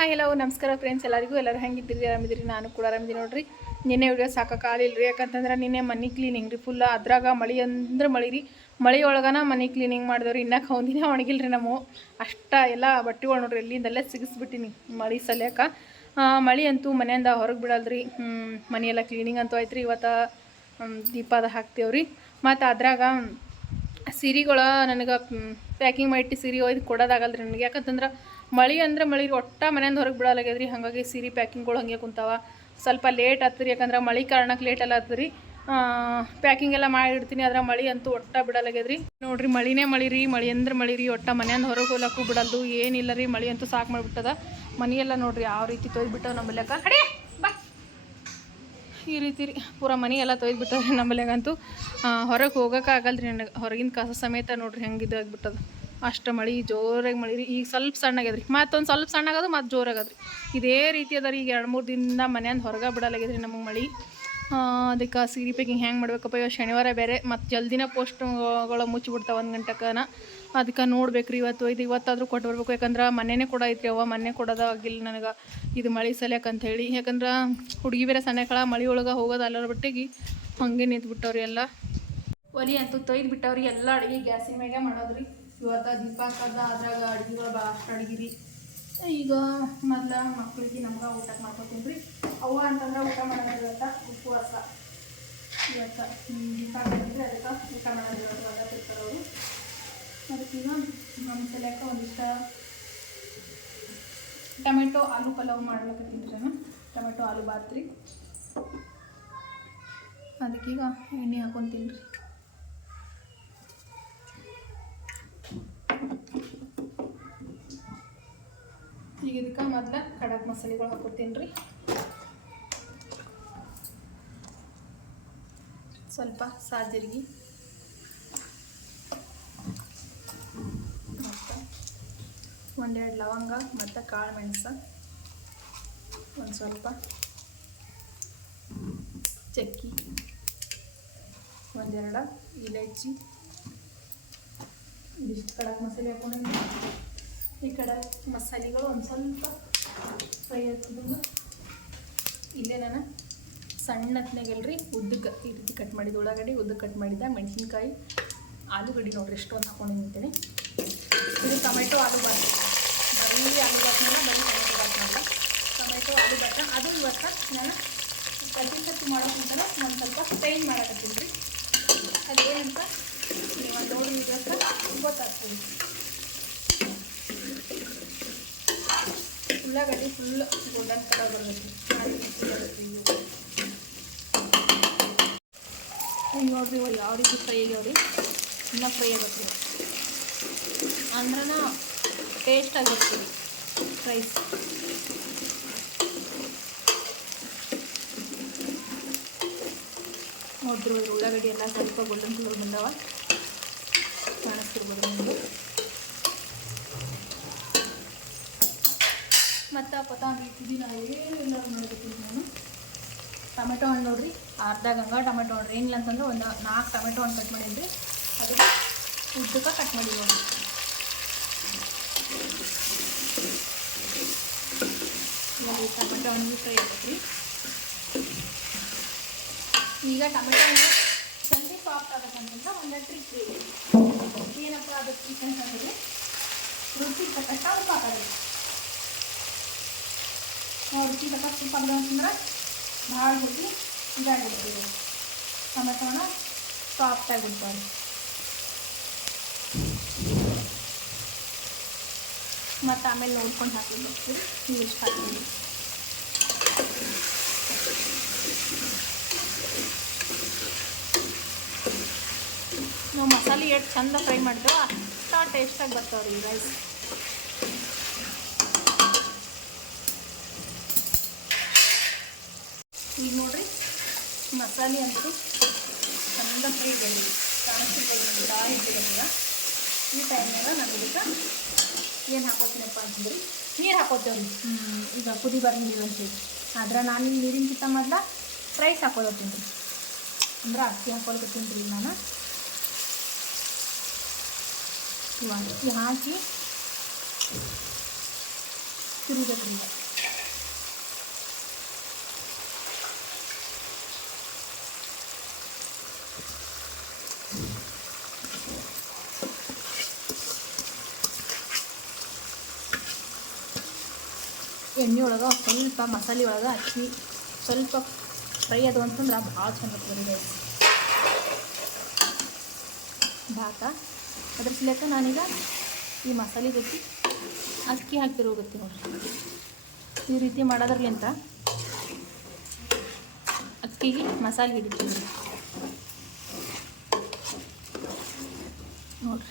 Hi hello ನಮಸ್ಕಾರ friends ಎಲ್ಲರಿಗೂ ಎಲ್ಲರೂ ಹೆಂಗಿದ್ದೀರಿ? ಆರಾಮಿದ್ದೀರಿ? ನಾನು ಕೂಡ ಆರಾಮಿದ್ದೀನಿ ನೋಡ್ರಿ. ನಿನ್ನೆ ವಿಡಿಯೋ ಸಾಕಾಗಲಿಲ್ಲ ರೀ ಯಾಕಂತಂದ್ರೆ ನಿನ್ನೆ ಮನೆ ಕ್ಲೀನಿಂಗ್ ರೀ ಫುಲ್ ಅದ್ರಾಗ ಮಳೆ ಅಂದ್ರೆ ಮಳೆ ರೀ. ಮಳೆ ಒಳಗನ ಮನೆ ಕ್ಲೀನಿಂಗ್ ಮಾಡಿದವ್ರಿ ಇನ್ನೂ ಒಂದಿನ ಒಣಗಿಲ್ಲ ರೀ ನಮ್ಮ ಅಷ್ಟ ಎಲ್ಲ ಬಟ್ಟೆಗಳು ನೋಡ್ರಿ ಇಲ್ಲಿಂದಲ್ಲೇ ಸಿಗಿಸ್ಬಿಟ್ಟಿನಿ ಮಳೆ ಸಲ್ಯಾಕ. ಆ, ಮಳೆ ಅಂತೂ ಮನೆಯಿಂದ ಹೊರಗೆ ಬಿಡಲ್ರಿ. ಮನೆಯೆಲ್ಲ ಕ್ಲೀನಿಂಗ್ ಅಂತೂ ಆಯ್ತು ರೀ ಇವತ್ತು ದೀಪದ ಹಾಕ್ತೇವ್ರಿ. ಮತ್ತು ಅದ್ರಾಗ ಸೀರೆಗಳ ನನಗೆ ಪ್ಯಾಕಿಂಗ್ ಮಾಡಿ ಸೀರೆ ಒಯ್ದು ಕೊಡೋದಾಗಲ್ಲ ರೀ ನನಗೆ. ಯಾಕಂತಂದ್ರೆ ಮಳೆ ಅಂದ್ರೆ ಮಳೆ ಒಟ್ಟ ಮನೆಯಿಂದ ಹೊರಗೆ ಬಿಡಲಾಗ್ಯದ್ರಿ. ಹಾಗಾಗಿ ಸೀರೆ ಪ್ಯಾಕಿಂಗ್ಗಳು ಹಂಗೆ ಕುಂತಾವ. ಸ್ವಲ್ಪ ಲೇಟ್ ಆಗ್ತದೆ ಯಾಕಂದ್ರೆ ಮಳೆ ಕಾರಣಕ್ಕೆ ಲೇಟ್ ಎಲ್ಲ ಆಗ್ತದ್ರಿ ಪ್ಯಾಕಿಂಗ್ ಎಲ್ಲ ಮಾಡಿಡ್ತೀನಿ ಅದ್ರ ಮಳೆ ಅಂತೂ ಒಟ್ಟ ಬಿಡಲಾಗ್ಯದ್ರಿ. ನೋಡ್ರಿ, ಮಳಿನೇ ಮಳಿ ರೀ, ಮಳಿ ಅಂದ್ರೆ ಮಳಿ ರೀ, ಒಟ್ಟ ಮನೆಯಿಂದ ಹೊರಗೆ ಹೋಗ್ಲಕ್ಕೂ ಬಿಡಲ್ದು, ಏನಿಲ್ಲ ರೀ, ಮಳಿ ಅಂತೂ ಸಾಕು ಮಾಡಿಬಿಟ್ಟದ. ಮನೆಯೆಲ್ಲ ನೋಡ್ರಿ, ಯಾವ ರೀತಿ ತೊಯ್ದುಬಿಟ್ಟವ ನಮ್ಮ ಲೆಕ್ಕ ಈ ರೀತಿ ರೀ, ಪೂರ ಮನೆ ಎಲ್ಲ ತೊಯ್ದುಬಿಟ್ಟವ್ರಿ ನಮ್ಮಲ್ಯಾಗಂತೂ ಹೊರಗೆ ಹೋಗೋಕ್ಕಾಗಲ್ಲ ರೀ ನನಗೆ, ಹೊರಗಿನ ಕಸ ಸಮೇತ ನೋಡ್ರಿ, ಹೆಂಗೆ ಇದಾಗ್ಬಿಟ್ಟದ ಅಷ್ಟು ಮಳೆ, ಜೋರಾಗಿ ಮಳೆ ರೀ. ಈಗ ಸ್ವಲ್ಪ ಸಣ್ಣಾಗ್ಯದ್ರಿ ಮತ್ತೊಂದು ಸ್ವಲ್ಪ ಸಣ್ಣಾಗದು ಮತ್ತು ಜೋರಾಗದ್ರಿ ಇದೇ ರೀತಿ ಅದ ರೀ. ಈಗ ಎರಡು ಮೂರು ದಿನದಿಂದ ಮನೆಯಿಂದ ಹೊರಗೆ ಬಿಡಲಾಗ್ಯದ್ರಿ ನಮಗೆ ಮಳೆ. ಅದಕ್ಕೆ ಸೀರೆ ಪ್ಯಾಕಿಂಗ್ ಹೆಂಗೆ ಮಾಡ್ಬೇಕಪ್ಪ? ಇವಾಗ ಶನಿವಾರ ಬೇರೆ. ಮತ್ತು ಜಲ್ದಿನ ಪೋಸ್ಟ್ಗಳು ಮುಚ್ಚಿಬಿಡ್ತಾವೆ ಒಂದು ಗಂಟೆಕನ ಅದಕ್ಕೆ ನೋಡ್ಬೇಕು ರೀ ಇವತ್ತು. ಇದು ಇವತ್ತಾದರೂ ಕೊಟ್ಟು ಬರ್ಬೇಕು. ಯಾಕಂದ್ರೆ ಮನೆಯೇ ಕೂಡ ಐತ್ರಿ ಅವ್ವ. ಮೊನ್ನೆ ಕೊಡೋದಾಗಿಲ್ಲ ನನಗೆ. ಇದು ಮಳೆ ಅಂತ ಹೇಳಿ. ಯಾಕಂದ್ರೆ ಹುಡುಗಿ ಬೇರೆ ಸಣ್ಣಕಳ ಮಳೆ ಒಳಗೆ ಹೋಗೋದು ಅಲ್ಲರ ಬಿಟ್ಟಿಗೆ ಹಂಗೆ ನಿಂತ್ಬಿಟ್ಟವ್ರಿ ಎಲ್ಲ. ಒಲಿ ಅಂತೂ ತೊಯ್ದು ಬಿಟ್ಟವ್ರಿ. ಎಲ್ಲ ಅಡುಗೆ ಗ್ಯಾಸಿನ ಮ್ಯಾಗೆ ಮಾಡೋದ್ರಿ. ಇವತ್ತು ದೀಪ ಹಾಕದ ಅದ್ರಾಗ ಅಡುಗೆಗಳು ಭಾಳಷ್ಟು ಅಡುಗೆ ರೀ ಈಗ ಮೊದ್ಲ ಮಕ್ಳಿಗೆ ನಮ್ಗೆ ಊಟಕ್ಕೆ ಮಾಡ್ಕೊತೀನಿ ರೀ ಅವ್ವ ಅಂತಂದ್ರೆ ಊಟ ಮಾಡೋದು ಇವತ್ತು, ಉಪವಾಸ. ಇವತ್ತು ದೀಪ ಕಟ್ಟಿದ್ರೆ ಅದಕ್ಕೆ ಊಟ ಮಾಡೋದು ಇವತ್ತು ಒಳ್ಳೆ ಅವರು ಅದಕ್ಕೀಗ ನಮ್ಮ ಸಲಕ ಒಂದಿಷ್ಟ ಟೊಮೆಟೊ, ಆಲೂ ಪಲಾವ್ ಮಾಡ್ಬೇಕತ್ತೀನಿ ನಾನು ಟೊಮೆಟೊ, ಆಲೂ ಬಾತ್ರಿ. ಅದಕ್ಕೀಗ ಎಣ್ಣೆ ಹಾಕೊತೀನಿ ರೀ ಈಗ ಇದಕ್ಕೆ ಮೊದ್ಲ ಖಡಕ್ ಮಸಾಲೆಗಳು ಹಾಕೋತೀನಿ ರೀ ಸ್ವಲ್ಪ ಸಾಜೀರಿಗೆ. ಮತ್ತು ಒಂದೆರಡು ಲವಂಗ, ಮತ್ತು ಕಾಳು ಮೆಣಸು. ಒಂದು ಸ್ವಲ್ಪ ಚಕ್ಕಿ. ಒಂದೆರಡು ಇಲೈಚಿ. ಇದಿಷ್ಟು ಕಡಕ್ ಮಸಾಲೆ ಹಾಕೊಂಡಿದ್ದೀನಿ ಈ ಕಡೆ ಮಸಾಲೆಗಳು ಒಂದು ಸ್ವಲ್ಪ ಫ್ರೈ ಆಗ್ತದ ಇಲ್ಲೇ ನಾನು ಸಣ್ಣ ಹತ್ನೆಗೆಲ್ರಿ ಉದ್ದಕ್ಕೆ ಈ ರೀತಿ ಕಟ್ ಮಾಡಿದ ಉಳ್ಳಾಗಡ್ಡಿ ಉದ್ದಕ್ಕೆ ಕಟ್ ಮಾಡಿದ್ದೆ ಮೆಣಸಿನ್ಕಾಯಿ, ಆಲೂಗಡ್ಡೆ ನೋಡ್ರಿ ಎಷ್ಟೊಂದು ಹಾಕೊಂಡಿದ್ದೀನಿ ಇದು ಟೊಮೆಟೊ, ಆಲೂ ಬಾತ್. ಬರೀ ಆಲೂ ಬರೀ ಟೊಮೆಟೊ ಟೊಮೆಟೊ, ಆಲೂ ಅದು ಇವತ್ತು ನಾನು ಕಟ್ಟಿ ಕಟ್ಟಿ ಮಾಡೋಕ್ಕಿಂತ ನಾನು ಸ್ವಲ್ಪ ಸ್ಟೈನ್ ಮಾಡಕತ್ತೀನಿ ರೀ. ಅದೇನಂತ ನೀವು ನೋಡಿ ಇವತ್ತು ಗೊತ್ತಾಗ್ತದೆ. ಉಳ್ಳಾಗಡ್ಡಿ ಫುಲ್ ಗೋಲ್ಡನ್ ಕಲರ್ ಬರಬೇಕು ಈಗ ನೋಡ್ರಿ ಯಾವ ರೀತಿ ಫ್ರೈ ಆಗ್ಯಾವ್ರಿ ಇನ್ನೂ ಫ್ರೈ ಆಗತ್ತೆ. ಅಂದ್ರನ ಟೇಸ್ಟ್ ಆಗಿರ್ತೀವಿ ರೈಸ್ ನೋಡ್ರಿ ಉಳ್ಳಾಗಡ್ಡಿ ಎಲ್ಲ ಸ್ವಲ್ಪ ಗೋಲ್ಡನ್ ಕಲರ್ ಬಂದವ. ಕಾಣಿಸ್ತಿರ್ಬೋದು ನಿಮಗೆ ಮತ್ತು ಕೊತ್ತಂಬರಿ, ಪುದೀನ ಇಲ್ಲ ಮಾಡಬೇಕು ನಾನು? ಟೊಮೆಟೊ ಹಣ್ಣು ನೋಡ್ರಿ, ಅರ್ಧ ಗಂಗ ಟೊಮೆಟೊ ಹಣ್ಣು. ಏನಿಲ್ಲ ಅಂತಂದ್ರೆ ಒಂದು ನಾಲ್ಕು ಟೊಮೆಟೊ ಹಣ್ಣು ಕಟ್ ಮಾಡಿದ್ರಿ ಅದಕ್ಕೆ ಉದ್ದಕ್ಕೆ ಕಟ್ ಮಾಡಿ ನೋಡಿ ಇವಾಗ ಈ ಟೊಮೆಟೊ ಹಣ್ಣು ಫ್ರೈ ಆಗೈತ್ರಿ ಈಗ ಟೊಮೆಟೊ ಹಣ್ಣು ಜಲ್ದಿ ಸಾಫ್ಟ್ ಆಗಬೇಕಂತಂದ್ರೆ ಒಂದು ಟ್ರಿಕ್ ಏನಪ್ಪ ಅದು ಟ್ರಿಕ್ ಅಂತಂದರೆ ರುಚಿಗೆ ತಕ್ಕಷ್ಟು ಉಪ್ಪು ರುಚಿ ತಕ್ಕ ಉಪ್ಪು ಹಾಕಿದ ಅಂತಂದ್ರೆ ಭಾಳ ಹುಡುಗಿ ಇದಾಗಿರ್ತೀವಿ ಟೊಮೆಟೊನ ಸಾಫ್ಟಾಗಿ ಬಿಡ್ತಾರೆ ಮತ್ತು ಆಮೇಲೆ ನೋಡ್ಕೊಂಡು ಹಾಕಿ ಹೋಗ್ತೀವಿ. ನೀವು ಇಷ್ಟು ಹಾಕ್ತೀವಿ ನಾವು ಮಸಾಲೆ ಎಷ್ಟು ಚಂದ ಫ್ರೈ ಮಾಡಿದೆವು ಅಷ್ಟ ಟೇಸ್ಟಾಗಿ ಬರ್ತಾವೆ ರೀ ರೈಸ್ ಈಗ ನೋಡ್ರಿ ಮಸಾಲೆ ಅಂತೂ ಚಂದ ಫ್ರೀ ಬೆಳಿ ಕಾಣಿಸ್ತಿರ್ಬೋದು ದಾರಿ ಇಟ್ಟಿರೋದಿಲ್ಲ ಈ ಟೈಮ್ನಾಗ ನಾನು ಇದಕ್ಕೆ ಏನು ಹಾಕೋತೀನಪ್ಪ ಅಂತಂದ್ರೆ ನೀರು ಹಾಕೋತೇವ್ರಿ ಈಗ ಕುದಿ ಬರೋ ನೀರು ಅಂತೇಳಿ ಆದ್ರೆ ನಾನು ಈ ನೀರಿನಕಿಂತ ಮೊದಲ ರೈಸ್ ಹಾಕೋದತ್ತೀನಿ ರೀ ಅಂದ್ರೆ ಅಕ್ಕಿ ಹಾಕೊಳಕತ್ತೀನಿ ರೀ ನಾನು. ಅಕ್ಕಿ ಹಾಕಿ ತಿರುಗದ್ರಿ ಈಗ ಎಣ್ಣೆ ಒಳಗೆ ಸ್ವಲ್ಪ ಮಸಾಲೆ ಒಳಗೆ ಅಕ್ಕಿ, ಸ್ವಲ್ಪ ಫ್ರೈ ಅದು ಅಂತಂದ್ರೆ ಭಾಳ ಚಂದ ಬರುತ್ತೆ. ಭಾತ. ಅದ್ರ ಸಲಕ ನಾನೀಗ ಈ ಮಸಾಲೆ ಜೊತೆ ಅಕ್ಕಿ ಹಾಕಿರೋಗುತ್ತೆ ನೋಡ್ರಿ. ಈ ರೀತಿ ಮಾಡೋದ್ರಲಿಂತ ಅಕ್ಕಿಗೆ ಮಸಾಲೆ ಹಿಡಿತೀವಿ ನೋಡ್ರಿ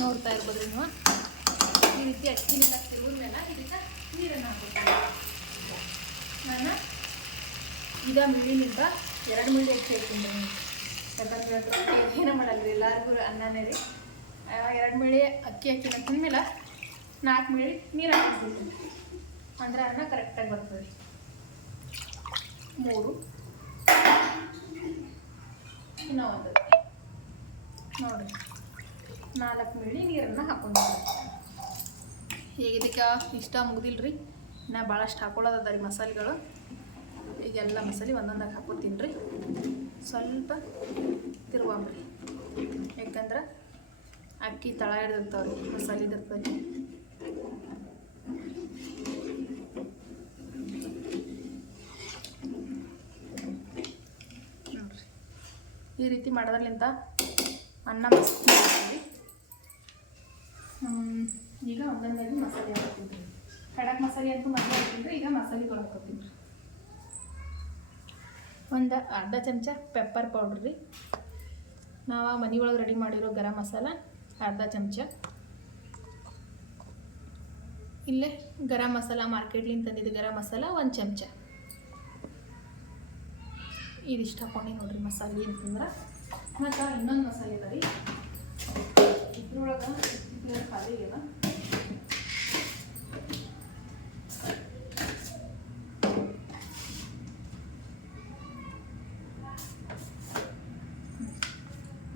ನೋಡ್ತಾ ಇರ್ಬೋದ್ರಿ ನೀವು ಈ ರೀತಿ ಅಕ್ಕಿನೆಲ್ಲ ತಿರುಗಿದ್ಮೇಲೆ ಇದಕ್ಕೆ ನೀರನ್ನು ಹಾಕ್ಬೇಕು ನಾನು ಇದ ಮಿಳಿಲಿಂದ ಎರಡು ಮಿಳಿ ಅಕ್ಕಿ ಹಾಕಿದ್ದೀನಿ ಯಾಕಂದ್ರೆ ಮಾಡಲ್ಲ ರೀ, ಎಲ್ಲರಿಗೂ ಅನ್ನನೇ ರೀ. ಎರಡು ಮಿಳಿ ಅಕ್ಕಿ ಹಾಕಿನ ತಿಂದ್ಮೇಲೆ ನಾಲ್ಕು ಮಿಳಿ ನೀರು ಹಾಕಿಬಿಡ್ತೀನಿ. ಅಂದ್ರೆ ಅನ್ನ ಕರೆಕ್ಟಾಗಿ ಬರ್ತದೆ. ರೀ ಮೂರು. ಇನ್ನೂ ಒಂದು. ನೋಡಿ. ನಾಲ್ಕು ಮಿಳಿ ನೀರನ್ನು ಹಾಕೊಂಡಿದ್ದೀನಿ. ಈಗ ಇದಕ್ಕೆ ಇಷ್ಟ ರೀ ನಾ ಭಾಳಷ್ಟು ಹಾಕೊಳ್ಳೋದದ ರೀ ಮಸಾಲೆಗಳು. ಈಗೆಲ್ಲ ಮಸಾಲೆ ಒಂದೊಂದಾಗಿ ಹಾಕೋತೀನಿ ರೀ. ಸ್ವಲ್ಪ ತಿರುವಾಮ್ರಿ ಯಾಕಂದ್ರೆ ಅಕ್ಕಿ ತಳ ಹಿಡ್ದಿರ್ತಾವೆ ರೀ ಮಸಾಲೆ ಇದಿರ್ತದೆ ಈ ರೀತಿ ಮಾಡೋದ್ರಲ್ಲಿಂತ ಅನ್ನ ಮಾಡ್ತೀವಿ. ಈಗ ಒಂದೊಂದಾಗಿ ಮಸಾಲೆ ಹಾಕ್ತೀನಿ ರೀ ಖಡಕ್ ಮಸಾಲೆ ಅಂತೂ ಮಸಾಲೆ ಹಾಕ್ತೀನಿ ಈಗ ಮಸಾಲೆಗಳು ಹಾಕೋತೀನಿ ರೀ. ಒಂದು ಅರ್ಧ ಚಮಚ ಪೆಪ್ಪರ್ ಪೌಡ್ರ್ ರೀ. ನಾವು ಮನೆ ಒಳಗೆ ರೆಡಿ ಮಾಡಿರೋ ಗರಂ ಮಸಾಲ ಅರ್ಧ ಚಮಚ. ಇಲ್ಲೇ ಗರಂ ಮಸಾಲ ಮಾರ್ಕೆಟ್ಲಿಂದ ತಂದಿದ್ದು ಗರಂ ಮಸಾಲ ಒಂದು ಚಮಚ. ಇದಿಷ್ಟು ಹಾಕೊಂಡು ನೋಡ್ರಿ ಮಸಾಲೆ ಅಂತಂದ್ರೆ ಮತ್ತು ಇನ್ನೊಂದು ಮಸಾಲೆ ಅದ ರೀ. ಇದ್ರೊಳಗೆ ಇದ್ರ ಖಾಲಿ ಆಗ್ಯದ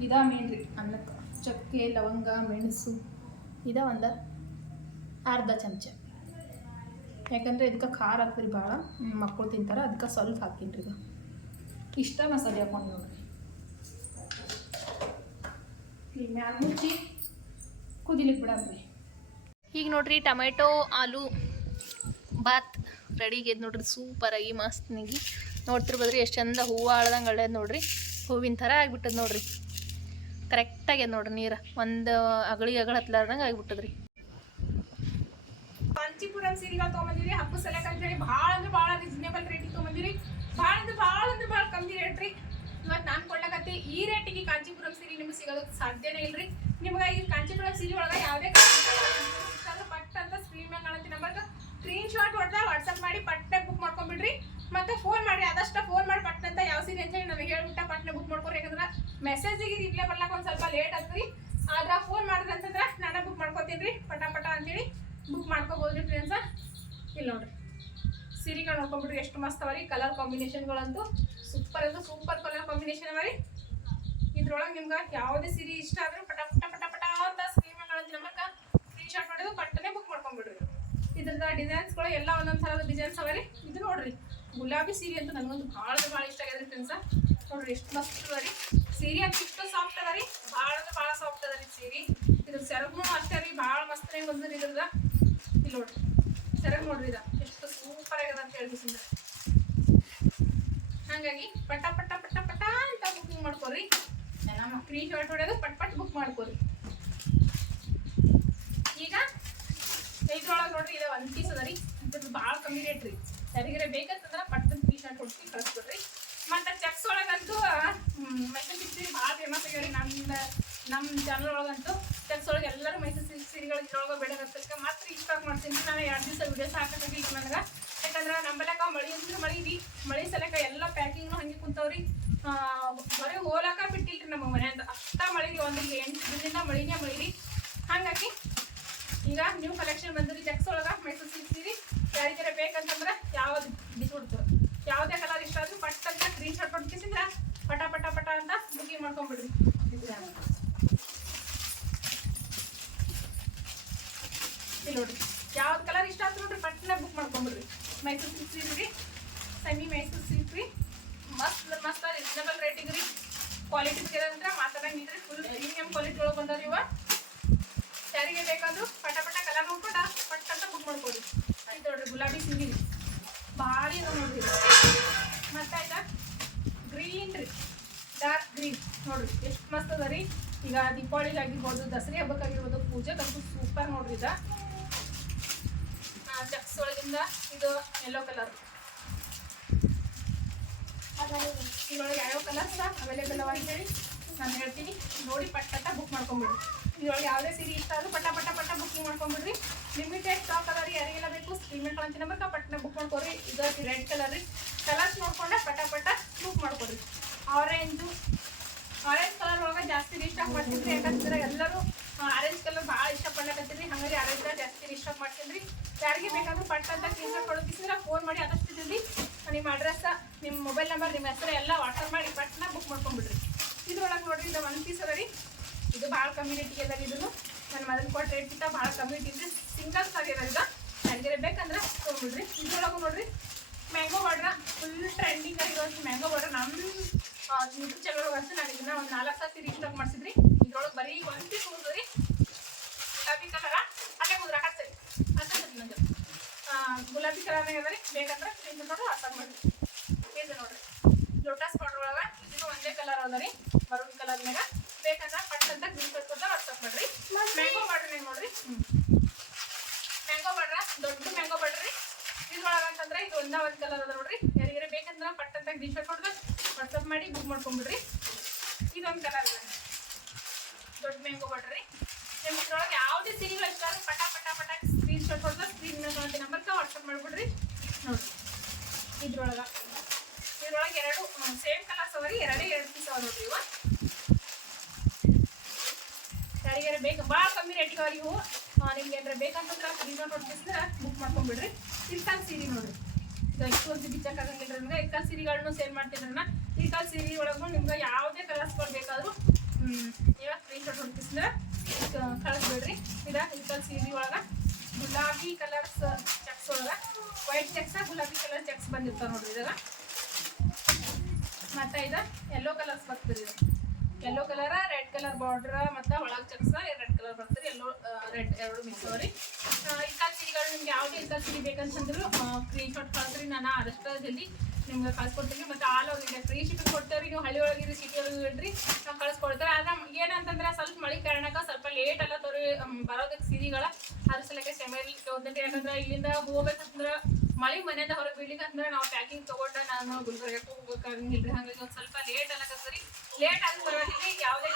ಇದ ಮೇನ್ ರೀ ಅನ್ನಕ್ಕೆ ಲವಂಗ, ಮೆಣಸು, ಇದ ಒಂದು ಅರ್ಧ ಚಮಚ. ಯಾಕಂದ್ರೆ ಇದಕ್ಕೆ ಖಾರ ಹಾಕ್ರಿ ಭಾಳ ಮಕ್ಕಳು ತಿಂತಾರೆ, ಅದಕ್ಕೆ ಸ್ವಲ್ಪ ಹಾಕಿನ್ರಿ ಇದು. ಇಷ್ಟ ಮಸಾಲೆ ಹಾಕೊಂಡು ನೋಡ್ರಿ. ಈಗ ಮ್ಯಾಲ ಮುಚ್ಚಿ ಕುದಿಲಿಕ್ಕೆ ಬಿಡಮ್ರಿ ಈಗ ನೋಡ್ರಿ ಟೊಮೆಟೊ, ಆಲೂ ಬಾತ್ ರೆಡಿಗೆ ನೋಡ್ರಿ ಸೂಪರಾಗಿ ಮಸ್ತ್ ನಿಗಿ. ನೋಡ್ತಿರ್ಬೋದ್ರಿ ಎಷ್ಟು ಚಂದ ಹೂವು ಆಳ್ದಂಗೆ ಅಳ್ಯದ ನೋಡ್ರಿ. ಹೂವಿನ ಥರ ಆಗಿಬಿಟ್ಟದ ನೋಡ್ರಿ. ಕರೆಕ್ಟಾಗ್ಯದ ನೋಡ್ರಿ ನೀರು. ಒಂದು ಅಗಳಿ ಅಗಳ ಹತ್ಲಾರ್ದಂಗೆ ಆಗ್ಬಿಟ್ಟದ್ರಿ. ಕಾಂಚಿಪುರಂ ಸೀರೆಗಳು ತೊಗೊಂಬಂದಿರಿ ಹಬ್ಬ ಅಂತ ಹೇಳಿ ಭಾಳ ಅಂದ್ರೆ ಭಾಳ ರೀಸನೇಬಲ್ ರೇಟಿಗೆ ತೊಗೊಂಬಂದಿರಿ. ಭಾಳ ಅಂದ್ರೆ ಭಾಳ ಅಂದ್ರೆ ಭಾಳ ಕಮ್ಮಿ ರೇಟ್ ರೀ. ಇವತ್ತು ನಾನು ಕೊಳ್ಳಕತ್ತಿ ಈ ರೇಟಿಗೆ ಕಾಂಚಿಪುರಂ ಸೀರೆ ನಿಮ್ಗೆ ಸಿಗೋದಕ್ಕೆ ಸಾಧ್ಯನೇ ಇಲ್ರಿ. ನಿಮ್ಗೆ ಈ ಕಾಂಚಿಪುರಂ ಸೀರೆ ಒಳಗೆ ಯಾವುದೇ ಪಟ್ ಅಂತ ಸ್ಕ್ರೀನ್ ಮ್ಯಾಗ ಕಾಣತ್ತಿ ನಂಬರ್ಗೆ. ಸ್ಕ್ರೀನ್ ಶಾಟ್ ಹೊಡೆದ ವಾಟ್ಸಪ್ ಮಾಡಿ ಪಟ್ಟೆ ಬುಕ್ ಮಾಡ್ಕೊಂಡ್ಬಿಡ್ರಿ. ಮತ್ತೆ ಫೋನ್ ಮಾಡಿ, ಆದಷ್ಟು ಫೋನ್ ಮಾಡಿ ಪಟ್ ಅಂತ ಯಾವ ಸೀರೆ ಅಂತ ಹೇಳಿ ನಮಗೆ ಹೇಳ್ಬಿಟ್ಟ ಪಟ್ನೆ ಬುಕ್ ಮಾಡ್ಕೊರಿ ಯಾಕಂದ್ರೆ ಮೆಸೇಜಿಗೆ ರಿಪ್ಲೈ ಬರ್ಲಕ್ಕ ಒಂದು ಸ್ವಲ್ಪ ಲೇಟ್ ಆಗ್ತದೆ ಆದ್ರೆ ಫೋನ್ ಮಾಡಿದ್ರೆ ಅಂತಂದ್ರೆ ನಾನು ಬುಕ್ ಮಾಡ್ಕೊತೀನಿ ರೀ ಪಟ ಪಟ ಅಂತೇಳಿ ಬುಕ್ ಮಾಡ್ಕೋಬೋದ್ರಿ ಫ್ರೆಂಡ್ಸ ಇಲ್ಲಿ ನೋಡ್ರಿ. ಸೀರೆಗಳು ನೋಡ್ಕೊಂಬಿಟ್ರಿ ಎಷ್ಟು ಮಸ್ತ್ ಅವ ರೀ. ಕಲರ್ ಕಾಂಬಿನೇಷನ್ಗಳಂತೂ ಸೂಪರ್ ಅಂತೂ ಸೂಪರ್ ಕಲರ್ ಕಾಂಬಿನೇಷನ್ ಅವ ರೀ. ಇದ್ರೊಳಗೆ ನಿಮ್ಗೆ ಯಾವುದೇ ಸೀರೆ ಇಷ್ಟ ಆದರೂ ಪಟ ಪಟ ಪಟ ಪಟ ಅಂತ ಸ್ಕ್ರೀನ್ಗಳಂತ ನಮಗೆ ಸ್ಕ್ರೀನ್ ಶಾಟ್ ಮಾಡಿದ್ರು ಪಟ್ಟನೆ ಬುಕ್ ಮಾಡ್ಕೊಂಬಿಡ್ರಿ ಇದ್ರದ ಡಿಸೈನ್ಸ್ಗಳು ಎಲ್ಲ ಒಂದೊಂದು ಥರದ ಡಿಸೈನ್ಸ್ ಅವ ರೀ. ಗುಲಾಬಿ ಸೀರೆ ಅಂತ ನನಗಂತೂ ಭಾಳ ಭಾಳ ಇಷ್ಟ ಆಗ್ಯದ ಕೆಲಸ ನೋಡ್ರಿ, ಎಷ್ಟು ಮಸ್ತ್ ಅದ ರೀ. ಸೀರೆ ಅಂತ ಇಷ್ಟು ಸಾಫ್ಟ್ ಅದ ರೀ. ಭಾಳ ಅಂದ್ರೆ ಭಾಳ ಸಾಫ್ಟ್ ಅದ ರೀ ಸೀರೆ. ಇದ್ರ ಸೆರಗು ಅಷ್ಟೇ ರೀ, ಭಾಳ ಮಸ್ತ್ ಹೆಂಗೆ ಬಂದ್ರಿ ಇದ್ರದ ಇಲ್ಲಿ ನೋಡ್ರಿ, ಸೆರಗ್ ನೋಡ್ರಿ ಇದ. ಎಷ್ಟು ಸೂಪರ್ ಆಗ್ಯದ ಅಂತ ಹೇಳ್ಬಿಸಿಂದ ಹಾಗಾಗಿ ಪಟ ಪಟ ಪಟ ಪಟ ಅಂತ ಬುಕಿಂಗ್ ಮಾಡ್ಕೊರಿ. ನಮ್ಮ ಸ್ಕ್ರೀನ್ ಶಾಟ್ ಹೊಡೆಯೋದು ಪಟ್ ಪಟ್ ಬುಕ್ ಮಾಡ್ಕೊರಿ. ಈಗ, ಇದ್ರೊಳಗೆ ನೋಡ್ರಿ, ಇದೆ ಒಂದು ಪೀಸ್ ಅದ ರೀ. ಇದ್ರದ್ದು ಭಾಳ ಕಮ್ಮಿ ರೇಟ್ ರೀ. ಯಾರಿಗಾರ ಬೇಕಂತಂದ್ರೆ ಪಟ್ಟದ ಟೀ ಶರ್ಟ್ ಹುಡುಕಿ ಕಳಿಸ್ಬಿಡ್ರಿ ಮತ್ತು ಚೆಕ್ಸ್ ಒಳಗಂತೂ ಮೈಸೂರು ಸಿಕ್ಸ್ ಭಾಳ ಫೇಮಸ್ ಆಗ್ಯಾವ ರೀ ನಮ್ದು ನಮ್ಮ ಚಾನಲ್ ಒಳಗಂತೂ. ಚೆಕ್ಸ್ ಒಳಗೆ ಎಲ್ಲರೂ ಮೈಸೂರು ಸಿಲ್ಕ್ ಸೀರೆಗಳು ಇದ್ರೊಳಗೆ ಬೇಡಕ್ಕೆ ಮಾತ್ರ ಇಷ್ಟ ಸ್ಟಾಕ್ ಮಾಡ್ತೀನಿ. ನಾನು ಎರಡು ದಿವಸ ವಿಡಿಯೋ ಹಾಕಕ್ಕಾಗಿಲ್ಲ ನನಗೆ ಯಾಕಂದ್ರೆ ನಂಬಲಕ ಮಳಿ ಅಂದ್ರೆ ಮಳಿ ರೀ. ಮಳಿ ಸಲಕ ಎಲ್ಲ ಪ್ಯಾಕಿಂಗ್ನು ಹಂಗೆ ಕುಂತವ್ರಿ. ಬರೀ ಹೋಲಕ ಬಿಟ್ಟಿಲ್ರಿ ನಮ್ಮ ಮನೆ ಅಂತ ಅಷ್ಟ ಮಳಿ ರೀ ಒಂದು ಎಂಟು ದಿನದಿಂದ ಮಳಿನೇ ಮಳಿ ರೀ. ಹಾಗಾಗಿ ಈಗ ನ್ಯೂ ಕಲೆಕ್ಷನ್ ಬಂದ್ರಿ ಚೆಕ್ಸ್ ಒಳಗೆ ಮೈಸೂರು ಸಿಲ್ಕ್ ಸೀರೆ ಯಾರಿಗಾರ ಬೇಕಂತಂದ್ರೆ ಯಾವ್ದು ಬಿಟ್ಬಿಡ್ತು ಯಾವುದೇ ಕಲರ್ ಇಷ್ಟ ಆದ್ರೂ ಪಟ್ ಅಂತ ಸ್ಕ್ರೀನ್ ಶಾಟ್ ಹೊಡ್ಕಿಸಿದ್ರೆ ಪಟ ಪಟ ಪಟ ಅಂತ ಬುಕಿಂಗ್ ಮಾಡ್ಕೊಂಡ್ಬಿಡ್ರಿ. ಇಲ್ಲಿ ನೋಡ್ರಿ. ಯಾವ್ದು ಕಲರ್ ಇಷ್ಟ ಆಯ್ತು ನೋಡ್ರಿ ಪಟ್ಟನೆ ಬುಕ್ ಮಾಡ್ಕೊಂಡ್ಬಿಡ್ರಿ. ಮೈಸೂರು ಸಿಲ್ಕ್ ಸೀರೆ ರೀ ಸೆಮಿ ಮೈಸೂರು ಸಿಲ್ಕ್ ರೀ ಮಸ್ತ್ ಮಸ್ತ್ ರೀಸನಬಲ್ ರೇಟಿಂಗ್ ರೀ. ಕ್ವಾಲಿಟಿ ಅಂದ್ರೆ ಮಾತಾಡಂಗಿದ್ರಿ ಫುಲ್ ಪ್ರೀಮಿಯಂ ಕ್ವಾಲಿಟಿ ಒಳಗೆ ಬಂದವ್ರಿ ಇವ ಯಾರಿಗೆ ಬೇಕಾದ್ರು ಪಟ ಪಟ ಕಲರ್ ನೋಡ್ಕೊಂಡ ಪಟ್ ಅಂತ ಬುಕ್ ಮಾಡ್ಕೊಡಿ ಆಯ್ತು ನೋಡ್ರಿ ಗುಲಾಬಿ ಸೀರೆ ರೀ ಭಾರಿ ಅದ ನೋಡ್ರಿ ಮತ್ತೆ ಆಯ್ತಾ ಗ್ರೀನ್ ರೀ ಡಾರ್ಕ್ ಗ್ರೀನ್ ನೋಡ್ರಿ ಎಷ್ಟು ಮಸ್ತ್ ಅದ ರೀ ಈಗ ದೀಪಾವಳಿಗೆ ಆಗಿರ್ಬೋದು, ದಸರಾ ಹಬ್ಬಕ್ಕಾಗಿರ್ಬೋದು ಪೂಜೆಗಂತೂ ಸೂಪರ್ ನೋಡ್ರಿ ಇದು ಚಕ್ಸ್ ಒಳಗಿಂದ ಇದು ಯೆಲ್ಲೋ ಕಲರ್ ಇದ್ರೊಳಗೆ ಯಾವ್ಯಾವ ಕಲರ್ಸ್ ಅವೈಲೇಬಲ್ ಅವ ಅಂತೇಳಿ ನಾನು ಹೇಳ್ತೀನಿ. ನೋಡಿ ಪಟ್ ಪಟ್ಟ ಬುಕ್ ಮಾಡ್ಕೊಂಬಿಡ್ರಿ. ಇದ್ರೊಳಗೆ ಯಾವುದೇ ಸೀರೆ ಇಷ್ಟ ಆದ್ರೂ ಪಟ್ಟ ಪಟ್ಟ ಪಟ್ಟ ಬುಕ್ಕಿಂಗ್ ಮಾಡ್ಕೊಂಬಿಡ್ರಿ. ಲಿಮಿಟೆಡ್ ಸ್ಟಾಕ್ ಅದ ರೀ ಯಾರಿಗೆಲ್ಲ ಬೇಕು ಸ್ಕ್ರೀನ್ ಅಂತ ನಂಬರ್ಕ ಪಟ್ಟನ ಬುಕ್ ಮಾಡ್ಕೊರಿ ಇದು ರೆಡ್ ಕಲರ್ ರೀ. ಕಲರ್ಸ್ ನೋಡ್ಕೊಂಡೆ ಪಟ್ಟ ಪಟ್ಟ ಬುಕ್ ಮಾಡ್ಕೊರಿ ಆರೆಂಜು ಆರೆಂಜ್ ಕಲರ್ ಒಳಗೆ ಜಾಸ್ತಿ ಇಷ್ಟ ಮಾಡ್ತಿದ್ರಿ ಯಾಕಂದ್ರೆ ಎಲ್ಲರೂ ಆರೆಂಜ್ ಕಲರ್ ಭಾಳ ಇಷ್ಟಪಡ್ಲಕತ್ತೀನಿ ಹಾಗಾಗಿ ಆರೆಂಜ್ ಜಾಸ್ತಿ ಇಷ್ಟ ಮಾಡ್ತೀನಿ. ಯಾರಿಗೆ ಬೇಕಾದ್ರೂ ಪಟ್ ಸ್ಕ್ರೀನ್ಶಾಟ್ ಕೊಡೋದಿದ್ರೆ ಫೋನ್ ಮಾಡಿ ಆದಷ್ಟು ಜಲ್ದಿ. ನಿಮ್ಮ ಅಡ್ರೆಸ್ ನಿಮ್ಮ ಮೊಬೈಲ್ ನಂಬರ್ ನಿಮ್ಮ ಹೆಸರು ಎಲ್ಲ ವಾಟ್ಸಪ್ ಮಾಡಿ ಪಟ್ನ ಬುಕ್ ಮಾಡ್ಕೊಂಡ್ಬಿಡ್ರಿ. ಇದ್ರೊಳಗೆ ನೋಡ್ರಿ, ಇದು ಒನ್ ಪೀಸ್ ಅದ ರೀ ಇದು ಭಾಳ ಕಮ್ಯುನಿಟಿ ಅದ ರೀ ಇದನ್ನು. ನಾನು ಮೊದಲು ಕೊಟ್ಟು ರೇಟ್ಗಿಂತ ಭಾಳ ಕಮ್ಮಿ ಇಟ್ಟಿದ್ರಿ ಸಿಂಗಲ್ ಸಾರಿ ಅದ ಯಾರಿಗಾರ ಬೇಕಂದ್ರೆ ತೊಗೊಂಡ್ಬಿಡ್ರಿ. ಇದ್ರೊಳಗೆ ನೋಡ್ರಿ ಮ್ಯಾಂಗೋ ಬಾರ್ಡ್ರ ಫುಲ್ ಟ್ರೆಂಡಿಂಗ್ ಆಗಿರೋದು ಮ್ಯಾಂಗೋ ಬಾರ್ಡ್ರ ನಮ್ಮ ಯೂಟ್ಯೂಬ್ ಚಲೋ ಅಂತೂ ನಾನು ಇದನ್ನ ಒಂದು ನಾಲ್ಕು ಸತಿ ರೀಸ್ಟಾಕ್ ಮಾಡಿಸಿದ್ರಿ. ಇದ್ರೊಳಗೆ ಬರೀ ಒಂದು ಪೀಸ್ ಗುಲಾಬಿ ಕಲರ ಅಲ್ಲೇ ಮುದ್ರ ಹಾಕ್ತೇವೆ ಅಂತ ನಂಗೆ ಗುಲಾಬಿ ಕಲರ್ನಾಗ ಅದ ರೀ ಬೇಕಂದ್ರೆ ಸ್ಕ್ರೀನ್ ನೋಡ್ರಿ ಅರ್ಥ ಮಾಡಿರಿ. ಇದು ನೋಡ್ರಿ. ಲೋಟಸ್ ಪೌಡರ್ ಒಳಗೆ ಇದನ್ನು ಒಂದೇ ಕಲರ್ ಅದ ರೀ ಮರೂನ್ ಕಲರ್ನಾಗ ಬೇಕಂದ್ರೆ ಪಟ್ ಅಂತ ಗ್ರೀನ್ ವಾಟ್ಸಪ್ ಮಾಡ್ರಿ. ಮ್ಯಾಂಗೋ ಬಾರ್ಡ್ರ್ ನೋಡ್ರಿ. ಮ್ಯಾಂಗೋ ಬಾರ್ಡ್ರ ದೊಡ್ಡ ಮ್ಯಾಂಗೋ ಬಾರ್ಡ್ರ್ ರೀ. ಇದ್ರೊಳಗೆ ಅಂತಂದ್ರೆ ಇದು ಒಂದ ಕಲರ್ ಅದ ಬೇಕಂದ್ರೆ ಪಟ್ ಅಂತ ಗ್ರೀನ್ ಶರ್ಟ್ ಕೊಡ್ದು ವಾಟ್ಸಪ್ ಮಾಡಿ ಬುಕ್ ಮಾಡ್ಕೊಂಬಿಡ್ರಿ. ಇದೊಂದು ಕಲರ್ ದೊಡ್ಡ ಮ್ಯಾಂಗೋ ಬಡ್ರಿ ನಿಮ್ಮ ನಿಮ್ಗೆ ಇದ್ರೊಳಗೆ ಯಾವುದೇ ಸೀರೆಗಳು ಇಷ್ಟ ಆದ್ರೆ ಪಟ ಪಟ ಪಟ ಸ್ಕ್ರೀನ್ ಶಾಟ್ ಹೊಡೆದ ಸ್ಕ್ರೀನ್ ನಂಬರ್ಗೆ ವಾಟ್ಸಪ್ ಮಾಡಿಬಿಡ್ರಿ. ನೋಡ್ರಿ. ಇದ್ರೊಳಗೆ. ಇದ್ರೊಳಗೆ ಎರಡು ಸೇಮ್ ಕಲರ್ಸ್ ಅವ ರೀ. ಎರಡೇ ಎರಡು ಪೀಸ್ ಅವ ನೋಡ್ರಿ ಇವ. ಯಾರಿಗಾರ ಬೇಕು ಭಾಳ ಕಮ್ಮಿ ರೇಟಿಗೆ ಅವ್ರಿ ಇವು ನಿಮ್ಗೆ ಏನಾರ ಬೇಕಂತಂದ್ರೆ ಸ್ಕ್ರೀನ್ ಶಾಟ್ ಹೊಡ್ತಿದ್ರೆ ಬುಕ್ ಮಾಡ್ಕೊಂಬಿಡ್ರಿ. ಇರ್ಕಾಲ್ ಸೀರೆ ನೋಡ್ರಿ. ಇದು ಒಂದು ಬಿಚ್ಚಕ್ಕಾಗಂಗಿಲ್ಲ ಅಂದ್ರೆ ಇರ್ಕಾಲ್ ಸೀರೆಗಳನ್ನೂ ಸೇಲ್ ಮಾಡ್ತಿದ್ರನ್ನ ಇರ್ಕಾಲ್ ಸೀರೆ ಒಳಗೂ ನಿಮ್ಗೆ ಯಾವುದೇ ಕಲರ್ಸ್ ಬೇಕಾದರೂ ಇವಾಗ ಶಾಟ್ ಹೊಡ್ತಿದ್ರೆ ಕಳಿಸ್ಬೇಡ್ರಿ ಇದ ಇರ್ಕಾಲ್ ಸೀರೆ ಒಳಗೆ ಗುಲಾಬಿ ಕಲರ್ಸ್ ಚೆಕ್ಸ್ ಒಳಗೆ. ವೈಟ್ ಚೆಕ್ಸ್ ಗುಲಾಬಿ ಕಲರ್ ಚೆಕ್ಸ್ ಬಂದಿರ್ತಾವೆ ನೋಡ್ರಿ ಇದಾಗ ಮತ್ತು ಇದು ಯೆಲ್ಲೋ ಕಲರ್ಸ್ ಬರ್ತದೆ ಇದು. Yellow colour red colour border ಮತ್ತು ಒಳಗೆ ಚೆಕ್ಸ ರೆಡ್ ಕಲರ್ ಬರ್ತದೆ. ಎಲ್ಲೋ ರೆಡ್ ಎರಡು ಮಿಕ್ಸ್ ಅವ್ರಿ ಇಲ್ಕಲ್ ಸೀರೆಗಳು ನಿಮ್ಗೆ ಯಾವುದೇ ಇಲ್ಕಲ್ ಸೀರೆ ಬೇಕಂತಂದ್ರು ಸ್ಕ್ರೀನ್ ಶಾಟ್ ಕಳಿಸ್ರಿ ನಾನು ಆದಷ್ಟು ಜಲ್ದಿ ನಿಮ್ಗೆ ಕಳ್ಸ್ಕೊಡ್ತೀನಿ. ಮತ್ತು all over India free shipping ಕೊಡ್ತೇವ್ರಿ ನೀವು ಹಳ್ಳಿ ಒಳಗಿರಿ ಸಿಟಿ ಒಳಗೆ ಇಡ್ರಿ ನಾವು ಕಳ್ಸ್ಕೊಡ್ತಾರೆ. ಆದ್ರೆ ಏನಂತಂದ್ರೆ ಸ್ವಲ್ಪ ಮಳೆ ಕಾರಣಕ್ಕೆ ಸ್ವಲ್ಪ ಲೇಟ್ ಎಲ್ಲ ತೋರಿ ಬರೋದಕ್ಕೆ ಸಿರಿಗಳ ಅದ್ರ ಸಲಕ್ಕೆ ಸೆಮೆಲ್ ಯಾಕಂದ್ರೆ ಇಲ್ಲಿಂದ ಹೋಗ್ಬೇಕಂದ್ರೆ ಮಳೆ ಮನೆಯಿಂದ ಹೊರಗೆ ಬೀಳ್ಲಿಕ್ಕೆ ಅಂದ್ರೆ ನಾವು ಪ್ಯಾಕಿಂಗ್ ತಗೊಂಡ ನಾನು ಗುಲ್ಬರ್ಗಕ್ಕೆ ಹೋಗ್ಬೇಕಾಗಿಲ್ಲ ಹಂಗಾಗಿ ಒಂದು ಸ್ವಲ್ಪ ಲೇಟ್ ಆಗತ್ತರಿ ಲೇಟ್ ಆಗಿ ಬರೋದಿಲ್ಲ ಯಾವುದೇ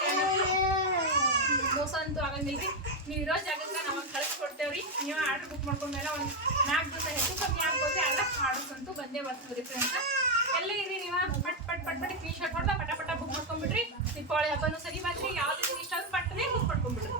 ಮೋಸ ಅಂತೂ ಆಗಂಗಿಲ್ರಿ ನೀವು ಇರೋ ಜಾಗಕ್ಕೆ ನಾವು ಕಳಿಸ್ಕೊಡ್ತೇವ್ರಿ ನೀವು ಆರ್ಡರ್ ಬುಕ್ ಮಾಡ್ಕೊಂಡ್ಮೇಲೆ ಒಂದು ನಾಲ್ಕು ದಿವಸ ಹೆಚ್ಚು ಕಮ್ಮಿ ಆಗ್ಬೋದು ಎಲ್ಲ ಆರ್ಡರ್ಸ್ ಅಂತೂ ಬಂದೇ ಬರ್ತದೆ ಫ್ರೆಂಡ್ಸ್ ಎಲ್ಲ ಇರಿ ನೀವು, ಪಟ್ ಪಟ್ ಪಟ್ ಪಟ್ ಟೀ ಶರ್ಟ್ ಹೊಡೆದ ಪಟ ಪಟ ಬುಕ್ ಮಾಡ್ಕೊಂಡ್ಬಿಡ್ರಿ. ದೀಪಾವಳಿ ಹಬ್ಬನೂ ಸರಿ ಬಂದ್ರಿ ಯಾವ್ದು ಇಷ್ಟ ಪಟ್ಟನೆ ಬುಕ್ ಮಾಡ್ಕೊಂಡ್ಬಿಡ್ರಿ.